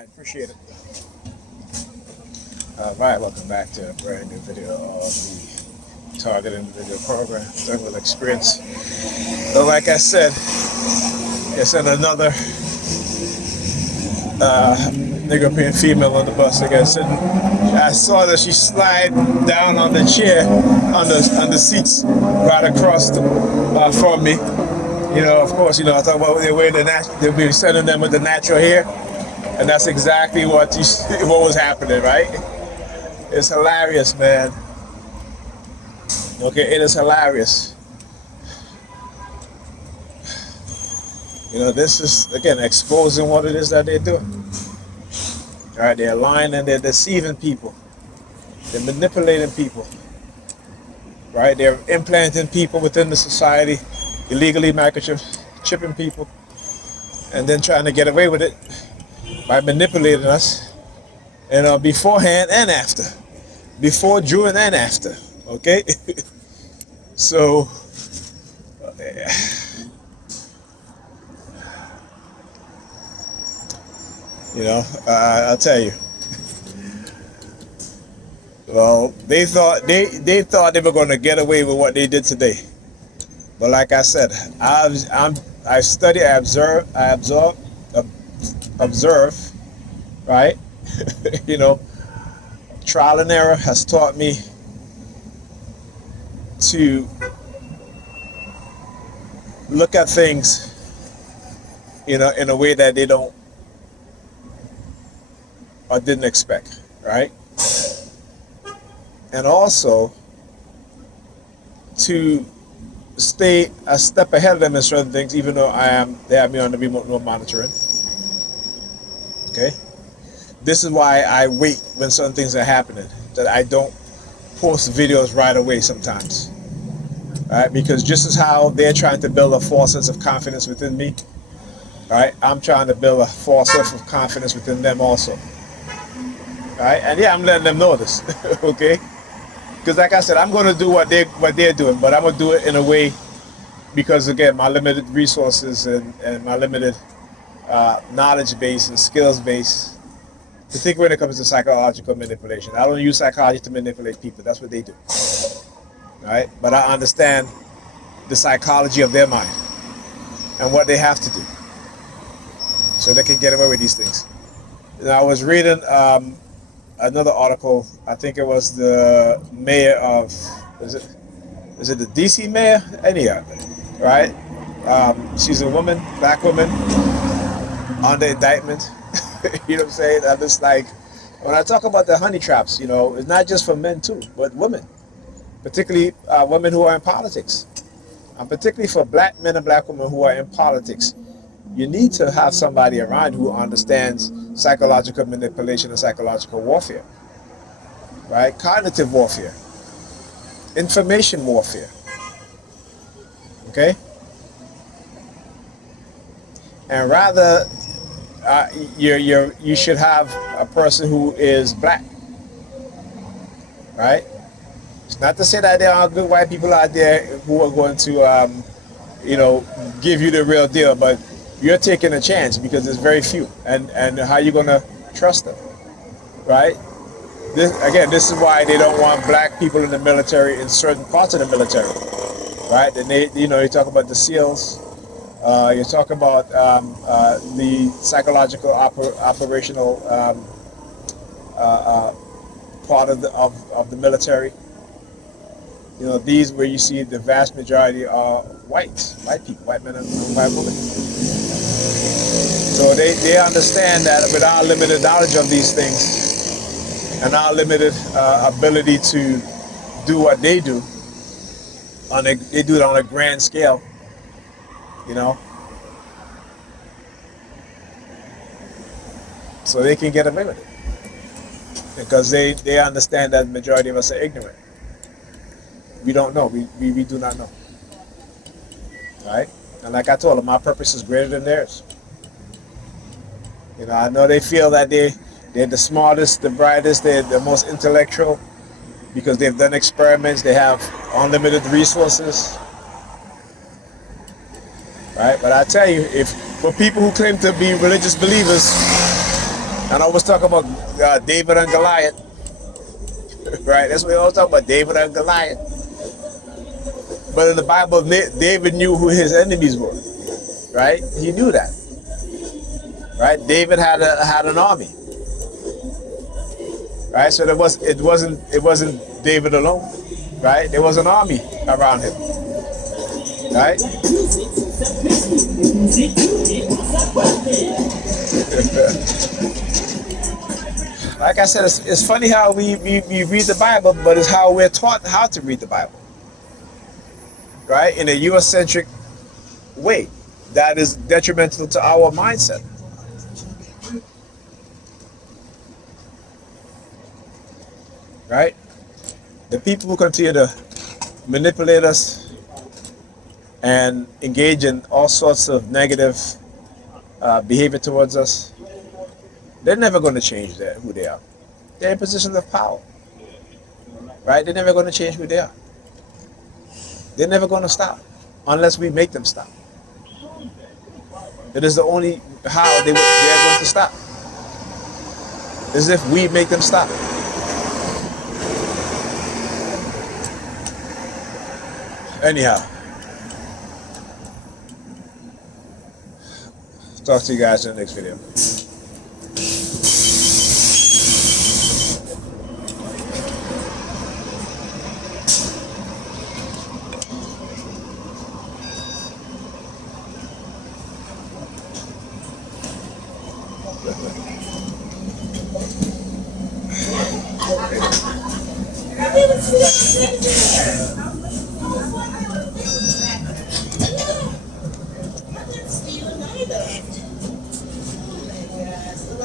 I appreciate it. All right, welcome back to a brand new video of the Target Individual Program, Jungle Experience. So like I said, it's another European female on the bus. Like I said, I saw that she slide down on the chair, on the seats, right across from me. You know, of course, I talk about they wear they'll be sending them with the natural hair, and that's exactly what was happening, right? It's hilarious, man. Okay, it is hilarious. This is again exposing what it is that they're doing. All right, they're lying and they're deceiving people. They're manipulating people. Right, they're implanting people within the society, illegally microchipping people, and then trying to get away with it by manipulating us, beforehand and after, before, during, and after. Okay, so I'll tell you. Well, they thought they were going to get away with what they did today, but like I said, I study, I observe, right? Trial and error has taught me to look at things, in a way that they don't or didn't expect, right? And also to stay a step ahead of them in certain things, even though they have me on the remote monitoring. Okay, this is why I wait when certain things are happening, that I don't post videos right away sometimes. All right, because just as how they're trying to build a false sense of confidence within me, all right, I'm trying to build a false sense of confidence within them also. All right, and yeah, I'm letting them know this. Okay, because like I said, I'm going to do what they're doing, but I'm going to do it in a way, because again, my limited resources and my limited knowledge base and skills base, particularly when it comes to psychological manipulation. I don't use psychology to manipulate people. That's what they do. All right, but I understand the psychology of their mind and what they have to do so they can get away with these things. And I was reading another article. I think it was the mayor of, is it the DC mayor? Anyhow, right? She's a woman, black woman, under indictment. You know what I'm saying? I'm just like, when I talk about the honey traps, it's not just for men too, but women, particularly women who are in politics, and particularly for black men and black women who are in politics. You need to have somebody around who understands psychological manipulation and psychological warfare, right? Cognitive warfare, information warfare. Okay, and rather, you should have a person who is black, right? It's not to say that there are good white people out there who are going to, give you the real deal, but you're taking a chance because there's very few, and how you gonna trust them, right? This is why they don't want black people in the military, in certain parts of the military, right? And you talk about the SEALs, you talk about the psychological operational part of the military. These where you see the vast majority are white people, white men and white women. So they understand that with our limited knowledge of these things and our limited ability to do what they do, they do it on a grand scale, so they can get away with it because they understand that the majority of us are ignorant. We don't know. We do not know. Right? And like I told them, my purpose is greater than theirs. I know they feel that they're the smartest, the brightest, they're the most intellectual because they've done experiments, they have unlimited resources. Right? But I tell you, if for people who claim to be religious believers, And I always talk about David and Goliath, right? That's what we always talk about, David and Goliath. But in the Bible, David knew who his enemies were, right? He knew that, right? David had an army, right? So it wasn't David alone, right? There was an army around him, right? Like I said, it's funny how we read the Bible, but it's how we're taught how to read the Bible, right? In a U.S.-centric way that is detrimental to our mindset. Right? The people who continue to manipulate us and engage in all sorts of negative behavior towards us, they're never going to change who they are. They're in positions of power. Right? They're never going to change who they are. They're never going to stop unless we make them stop. It is the only how they're going to stop. Is if we make them stop. Anyhow, talk to you guys in the next video. I didn't see that.